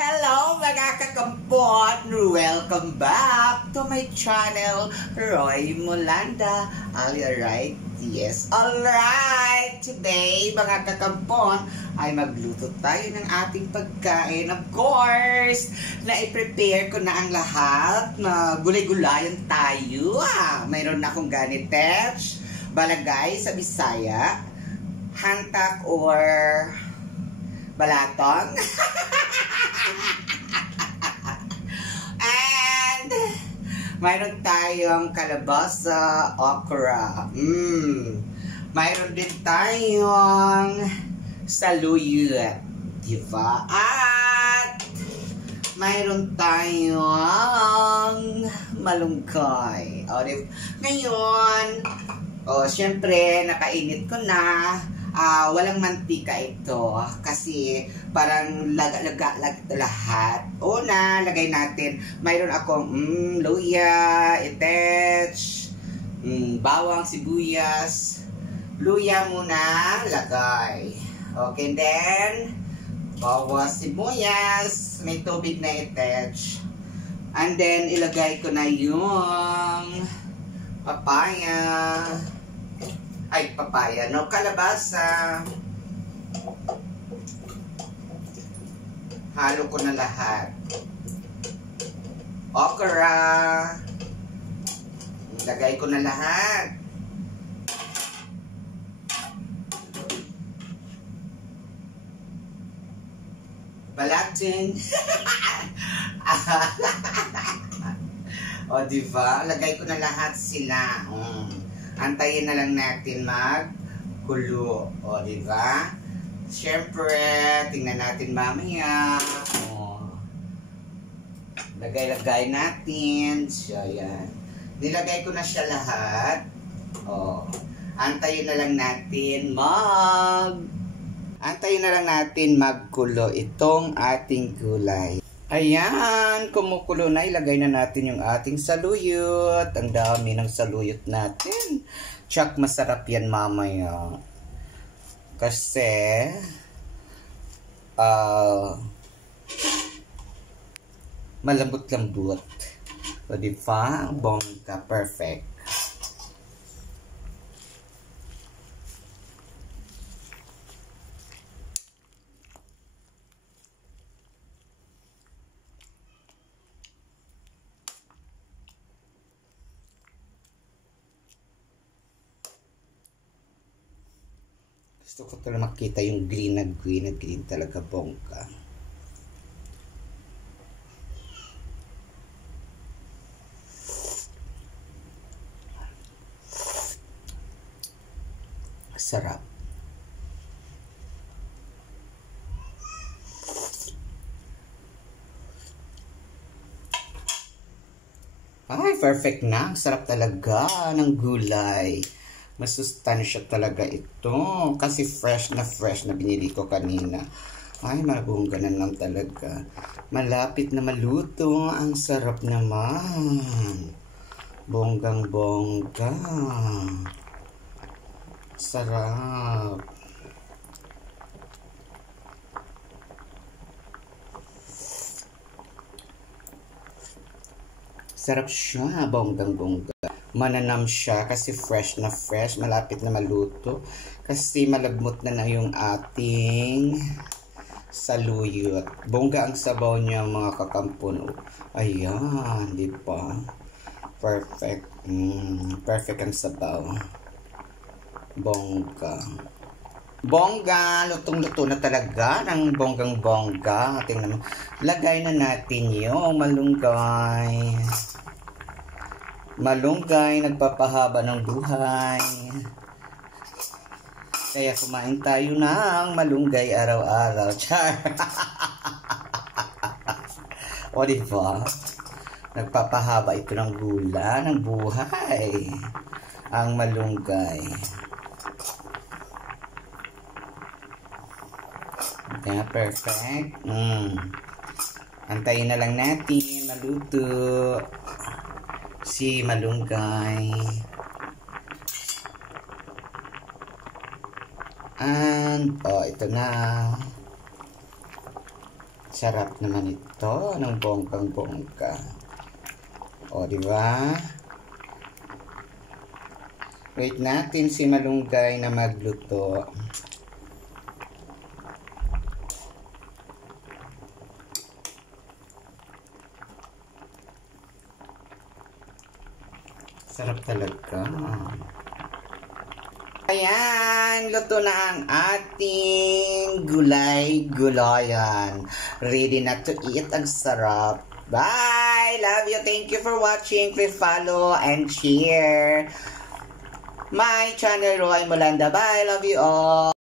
Hello mga kakampot! Welcome back to my channel, Roy Molanda. Are you alright? Yes, alright! Today, mga kakampot, ay magluto tayo ng ating pagkain. Of course, na-prepare ko na ang lahat na gulay-gulayan tayo. Mayroon na akong ganitech, balagay sa Bisaya, hantak or balatong. And mayroon tayong kalabasa, okra. Mayroon din tayong saluyot, diba? At mayroon tayong malunggay. Ngayon, syempre nakainit ko na. Walang mantika ito kasi parang laga lahat. Una, lagay natin, mayroon akong luya, itech, bawang, sibuyas. Luya muna, lagay. Okay, then bawang, sibuyas, may tubig na itech. And then ilagay ko na yung papaya. Kalabasa. Halo ko na lahat. Okra. Lagay ko na lahat. Balatin. Diba? Lagay ko na lahat sila. Antayin na lang natin magkulo. Diba? Siyempre, tingnan natin mamaya. Lagay-lagay natin. So, yan. Nilagay ko na siya lahat. Antayin na lang natin magkulo itong ating gulay. Ayan, kumukulo na. Ilagay na natin yung ating saluyot. Ang dami ng saluyot natin. Tsak, masarap yan mamaya. Kasi, malambot-lambot. O, diba? Bongga, perfect. Gusto ko talaga makita yung green na green talaga, bongga. Sarap. Ay, perfect na. Sarap talaga ng gulay. Masustansya talaga ito. Kasi fresh na binili ko kanina. Ay, mabongga na lang talaga. Malapit na maluto. Ang sarap naman. Bonggang-bongga. Sarap. Sarap siya, bonggang-bongga. Mananam siya kasi fresh na fresh, malapit na maluto. Kasi malagmot na yung ating saluyot. Bongga ang sabaw niya, mga kakampon. Ayan, di ba? Perfect. Perfect ang sabaw. Bongga. Bongga, lutong-luto na talaga ng bonggang-bongga. Tingnan mo. Lagay na natin yung malunggay. Malunggay, nagpapahaba ng buhay. Kaya kumain tayo ng malunggay araw-araw. Char! O, diba? Nagpapahaba ito ng gula, ng buhay. Ang malunggay. Kaya perfect. Antayin na lang natin maluto si malunggay. And ito na. Sarap naman ito ng bonggang-bongga. O, di ba? Wait natin si Malunggay na magluto. Sarap talaga. Ayan, luto na ang ating gulay-gulayan. Ready na to eat. Ang sarap. Bye! Love you. Thank you for watching. Please follow and share my channel, Roy Molanda. Bye! Love you all.